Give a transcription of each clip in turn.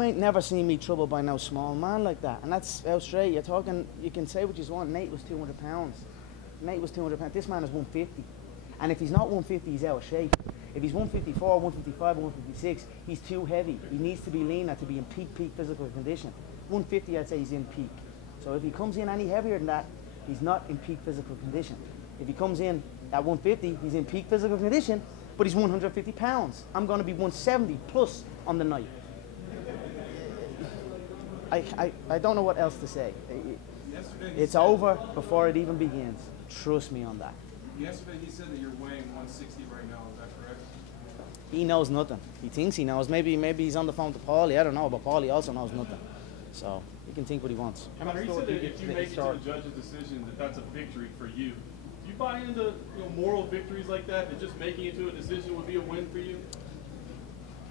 You ain't never seen me troubled by no small man like that. And that's out straight. You're talking, you can say what you want. Nate was 200 pounds. Nate was 200 pounds. This man is 150. And if he's not 150, he's out of shape. If he's 154, 155, 156, he's too heavy. He needs to be leaner to be in peak physical condition. 150, I'd say he's in peak. So if he comes in any heavier than that, he's not in peak physical condition. If he comes in at 150, he's in peak physical condition, but he's 150 pounds. I'm going to be 170 plus on the night. I don't know what else to say. It's over before it even begins. Trust me on that. Yesterday he said that you're weighing 160 right now. Is that correct? He knows nothing. He thinks he knows. Maybe he's on the phone to Paulie. I don't know, but Paulie also knows nothing. So he can think what he wants. He said that if you make it to the judge's decision, that's a victory for you. Do you buy into moral victories like that? That just making it to a decision would be a win for you?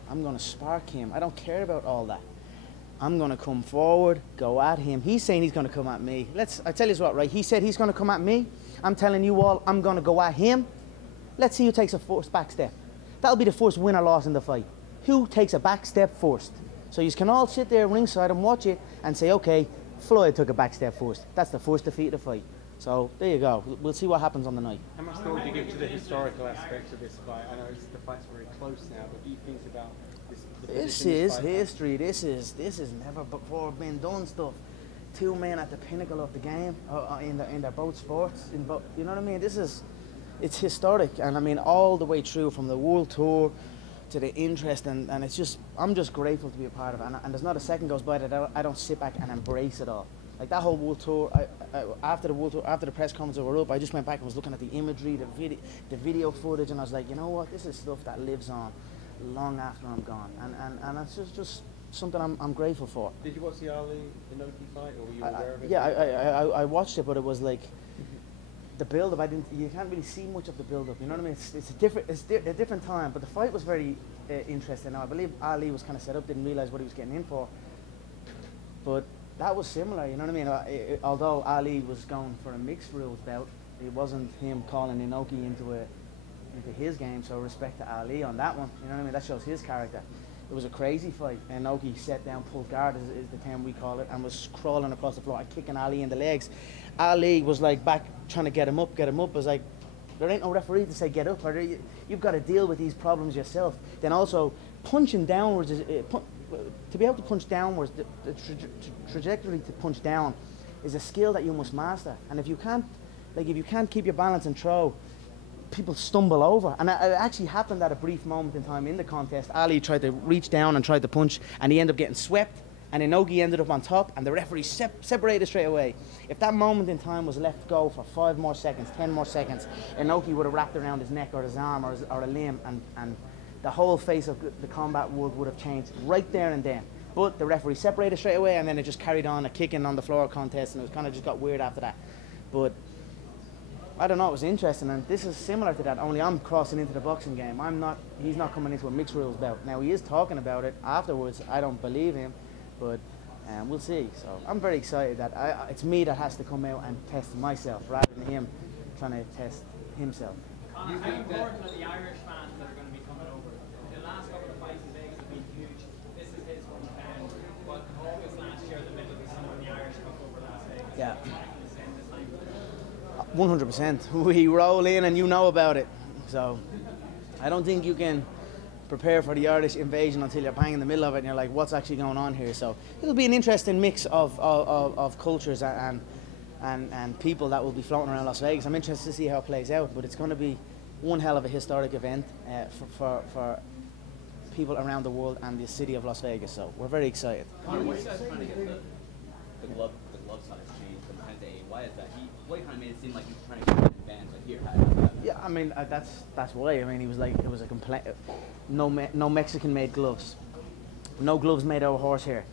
I'm going to spark him. I don't care about all that. I'm going to come forward, go at him. He's saying he's going to come at me. I tell you what, right? He said he's going to come at me. I'm telling you all, I'm going to go at him. Let's see who takes a first back step. That'll be the first win or loss in the fight. Who takes a back step first? So you can all sit there ringside and watch it and say, okay, Floyd took a back step first. That's the first defeat of the fight. So there you go. We'll see what happens on the night. How much thought do you give to the historical aspect of this fight? I know the fight's very close now, but do you think about this? This is history. This is never before been done stuff. Two men at the pinnacle of the game in their both sports. You know what I mean? It's historic, and I mean all the way through from the world tour to the interest, and it's just, I'm just grateful to be a part of it, and there's not a second goes by that I don't sit back and embrace it all. Like that whole world tour, after the press conferences were up, I just went back and was looking at the imagery, the video footage, and I was like, you know what, this is stuff that lives on long after I'm gone, and it's just something I'm grateful for. Did you watch the Ali Inoki fight, or were you aware of it? Yeah, I watched it, but it was like the build-up. You can't really see much of the build-up. You know what I mean? It's a different time, but the fight was very interesting. Now I believe Ali was kind of set up, didn't realize what he was getting in for, but that was similar. You know what I mean? Although Ali was going for a mixed rules bout, it wasn't him calling Inoki into his game. So respect to Ali on that one. You know what I mean? That shows his character. It was a crazy fight. Inoki set down, pulled guard is the term we call it, and was crawling across the floor and kicking Ali in the legs. Ali was like back trying to get him up. I was like, there ain't no referee to say get up. You've got to deal with these problems yourself. Then also punching downwards to be able to punch downwards. The trajectory to punch down is a skill that you must master. And if you can't keep your balance and throw, people stumble over, and it actually happened at a brief moment in time in the contest. Ali tried to reach down and tried to punch, and he ended up getting swept, and Inoki ended up on top, and the referee separated straight away. If that moment in time was left go for 5 more seconds, 10 more seconds, Inoki would have wrapped around his neck or his arm or a limb, and the whole face of the combat would have changed right there and then. But the referee separated straight away, and then it just carried on a kicking on the floor contest, and it was kind of just got weird after that. But I don't know, it was interesting, and this is similar to that, only I'm crossing into the boxing game. He's not coming into a mixed rules bout. Now, he is talking about it afterwards. I don't believe him, but we'll see. So I'm very excited that it's me that has to come out and test myself rather than him trying to test himself. Conor, how important are the Irish fans that are going to be coming over? The last couple of fights in Vegas have been huge. This is his hometown, but August last year, the middle of the summer, the Irish took over Las Vegas. Yeah. 100%. We roll in and you know about it. So I don't think you can prepare for the Irish invasion until you're bang in the middle of it and you're like, what's actually going on here? So it'll be an interesting mix of cultures and people that will be floating around Las Vegas. I'm interested to see how it plays out, but it's going to be one hell of a historic event for people around the world and the city of Las Vegas. So we're very excited. Conor, why are you guys trying to get the glove size changed from 10 to 8? Why is that? He kind of made it seem like he was trying to get it in advance. Like here, yeah, I mean that's why. I mean, he was like, it was a complaint. No Mexican made gloves. No gloves made out of horsehair.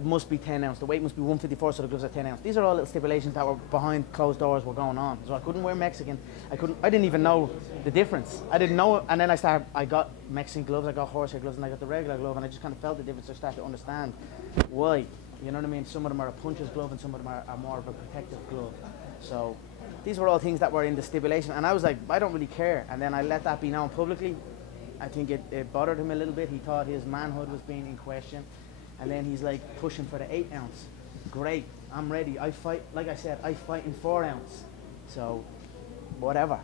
It must be 10 ounce. The weight must be 154, so the gloves are 10 ounce. These are all little stipulations that were behind closed doors were going on. So I couldn't wear Mexican. I didn't even know the difference. I didn't know, and then I got Mexican gloves, I got horsehair gloves, and I got the regular glove, and I just kind of felt the difference. I started to understand why. You know what I mean? Some of them are a puncher's glove, and some of them are more of a protective glove. So these were all things that were in the stipulation, and I was like, I don't really care. And then I let that be known publicly. I think it bothered him a little bit. He thought his manhood was being in question. And then he's like pushing for the 8 ounce. Great, I'm ready. I fight, like I said, I fight in 4 ounce. So, whatever.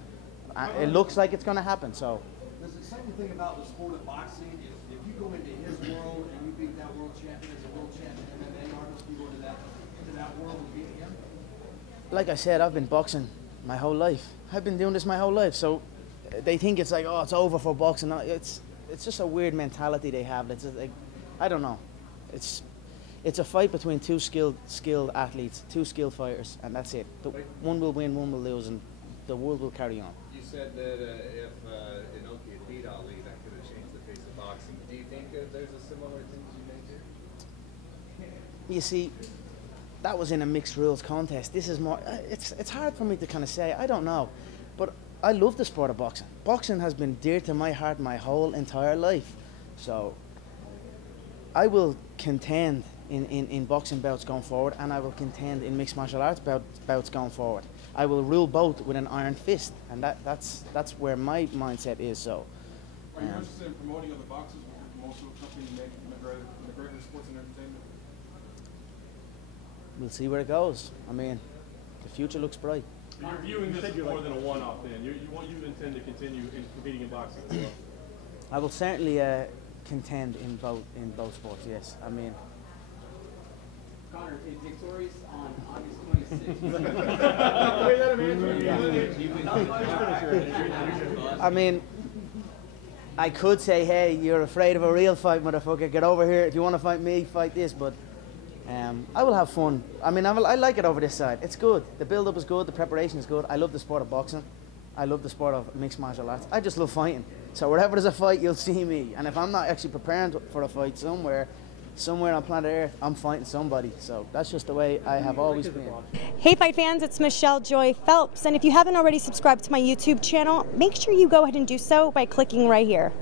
It looks like it's going to happen, so. There's the second thing about the sport of boxing is if you go into his world and you beat that world champion as a world champion MMA artist, you go into that world and beat him. Like I said, I've been boxing my whole life. I've been doing this my whole life, so they think it's like, oh, it's over for boxing. No, it's just a weird mentality they have. It's like, I don't know. It's a fight between two skilled athletes, two skilled fighters, and that's it. One will win, one will lose, and the world will carry on. You said that if Inoki had beat Ali, that could have changed the face of boxing. Do you think there's a similar thing you made here? You see, that was in a mixed rules contest. This is more, it's hard for me to kind of say, I don't know. But I love the sport of boxing. Boxing has been dear to my heart my whole entire life. So I will contend in boxing bouts going forward, and I will contend in mixed martial arts bouts going forward. I will rule both with an iron fist, and that's where my mindset is. So. Are you interested in promoting other boxers with your promotional company, McGregor Sports and Entertainment? We'll see where it goes. I mean, the future looks bright. You're viewing this as more than a one-off then. You intend to continue in competing in boxing as well? I will certainly contend in both sports, yes. I mean... Conor is victorious on August 26th. I mean, I could say, hey, you're afraid of a real fight, motherfucker. Get over here. If you want to fight me, fight this. But I will have fun. I mean, I like it over this side. It's good. The build-up is good. The preparation is good. I love the sport of boxing. I love the sport of mixed martial arts. I just love fighting. So wherever there's a fight, you'll see me. And if I'm not actually preparing for a fight somewhere on planet Earth, I'm fighting somebody. So that's just the way I have always been. Hey fight fans, it's Michelle Joy Phelps, and if you haven't already subscribed to my YouTube channel, make sure you go ahead and do so by clicking right here.